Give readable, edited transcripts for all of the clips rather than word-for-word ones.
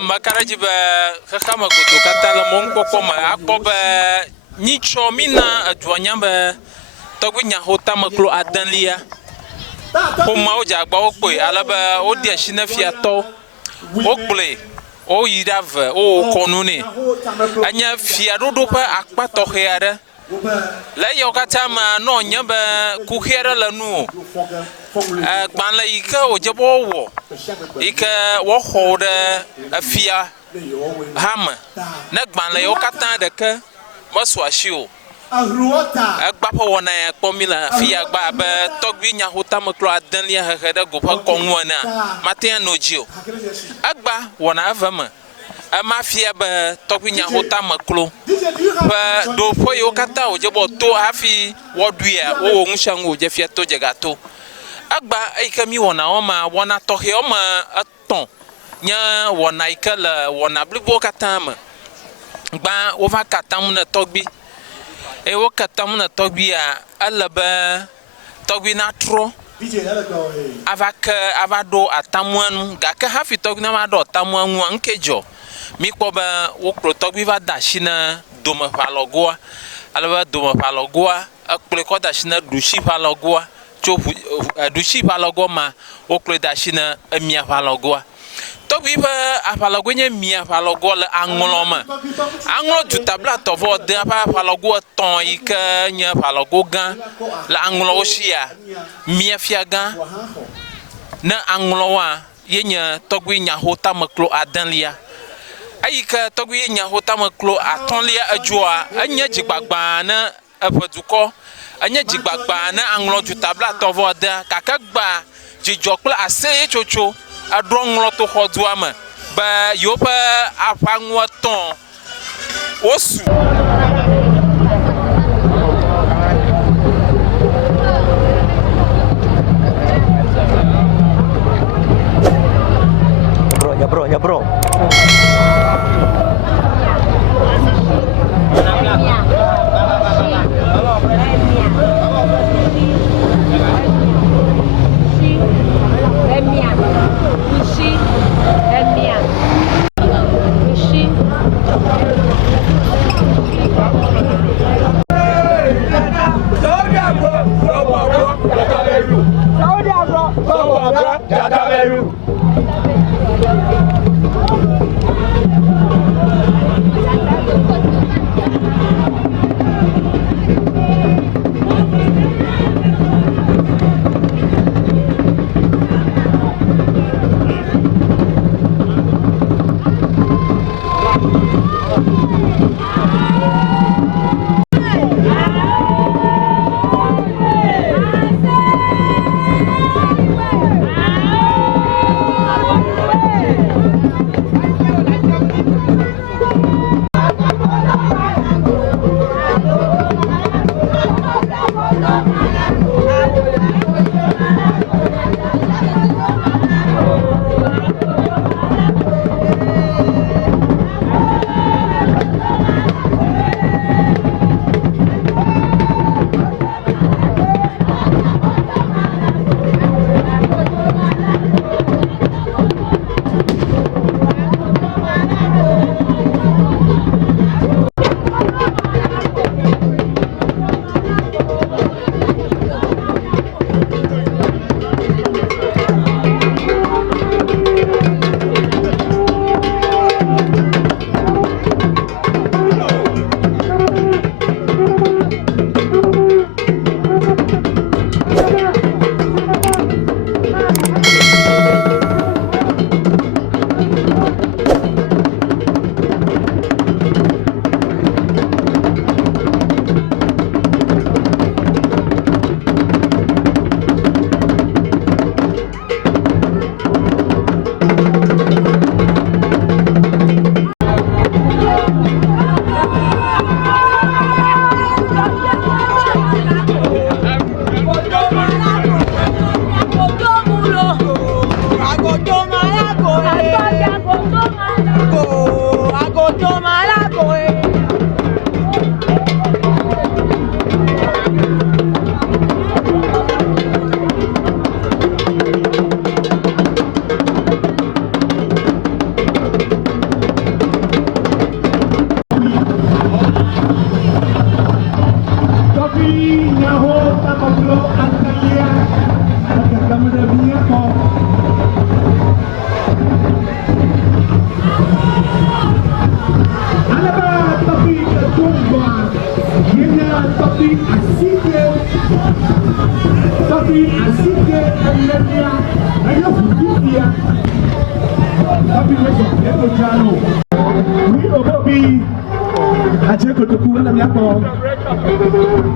makaraji be xexame koto katã le mɔnukpɔkpɔ me akpɔ be nyitsɔ mina eduanya be tɔgbi nyaxotame klo adelia ƒomeawo dze agbawo kpoe ale be wodi asi ne fiatɔwo wokplɔe woyi ɖe ave wo kɔnu nɛ enye fiaɖoɖo ƒe akpa tɔxɛ aɖe le eyawo katã mea nɔ nye be kuxi aɖe le nu o gbalẽ yi ke wòdze be wowɔ yi ke woxɔ ɖe efia hã me ne gbalẽ yiwo katã ɖeke mesɔ asi o egba ƒe wɔna ya kpɔ mi le afi ya gba abe tɔgbi nyaxotame klo adelia hehe ɖe go ƒe kɔnu enea mate ŋu anɔ dzi o egba wɔna eve me ema fia be tɔgbi nyaxotame klo ƒe ɖoƒe yiwo katã wòdze be to hafi wɔɖuia wowɔ ŋusẽ ŋu wòdze fia to dze gato egba eyi ke mi wɔna wɔma wɔna tɔxɛ wɔme etɔ̃ nye wɔna yi ke le wɔna blibowo katã me gba wova ka atam ne tɔgbi eye wo ka atam ne tɔgbia ele be tɔgbi natrɔ ava ɖo atamua nu gake hafi tɔgbi na va ɖo atamua ŋua ŋke dzɔ mikpɔ be wokplɔ tɔgbi va da asi ne domeƒalɔgoa alebe domeƒalɔgoa ekplɔe kɔ da asi ne ɖusi ƒalɔgoa tso ɖusi ƒalɔgoa ma wokplɔe da asi ne emia ƒalɔgoa tɔgbi ƒe aƒalɔgoe nye mia ƒalɔgoa le aŋlɔ me aŋlɔ dzutabla tɔvɔ de eƒe aƒalɔgo etɔ̃ yi ke nye ƒalɔgo gã le aŋlɔwo sia mia fia gã ne aŋlɔwoa ye nye tɔgbi nyaxotame klo adelia eyi ke tɔgbi nyaxotame klo atɔ̃lia edzoa enye dzigbagba ne eƒe dukɔ enye dzigbagba ne aŋlɔ dzutabla tɔvɔ de gake gba dzidzɔ kple aseyetsotso eɖo ŋlɔ to xɔdua me be yewo ƒe aƒaŋu etɔ̃ wosu. Ya bro.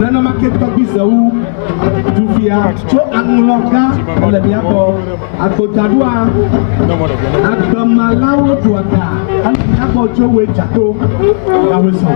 Nana market kabisau tufia cho anloka le biako akotadua akamalawo tuaka anako cho we chato yaweso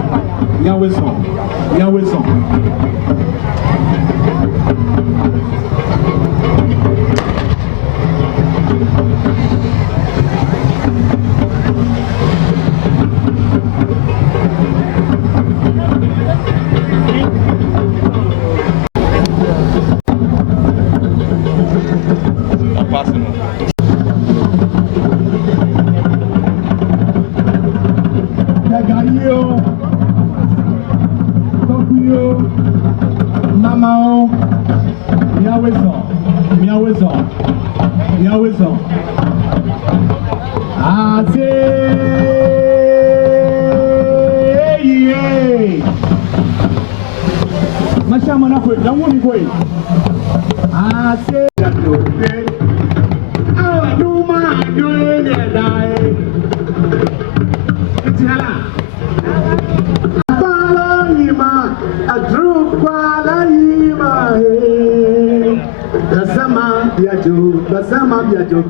Miawezo. Ase ye. Mashama na kwe, jamuni kwe. Ase dote. Awaduma doye dai. Tihala. Bala yima, adru bala yima.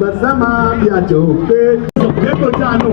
Basama biajo, Beko Tano.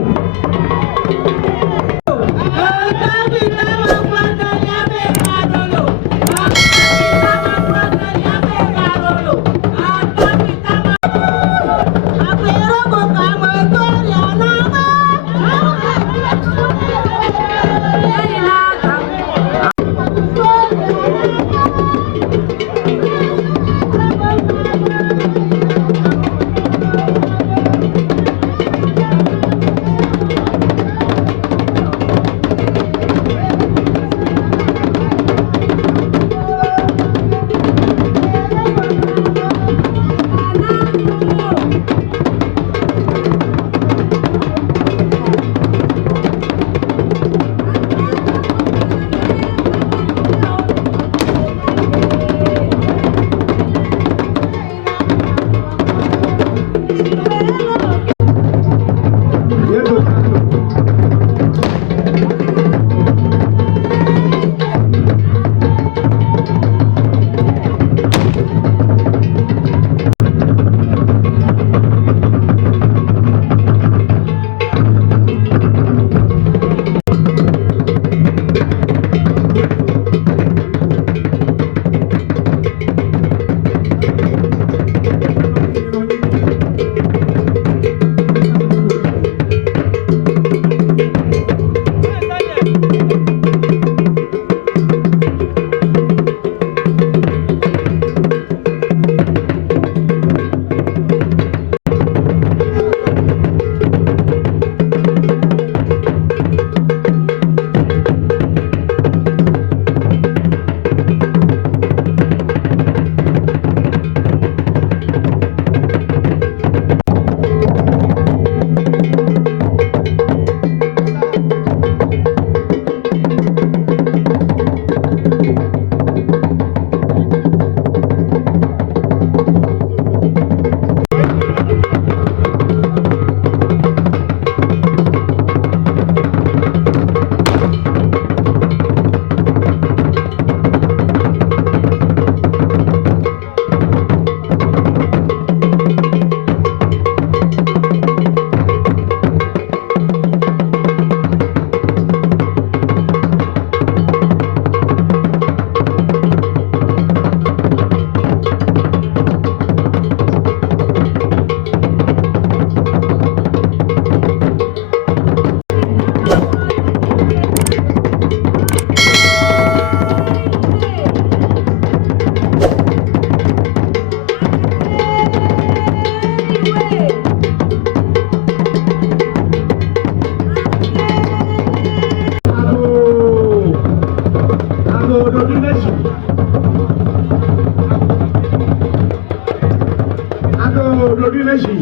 Lórí lẹ́sìn.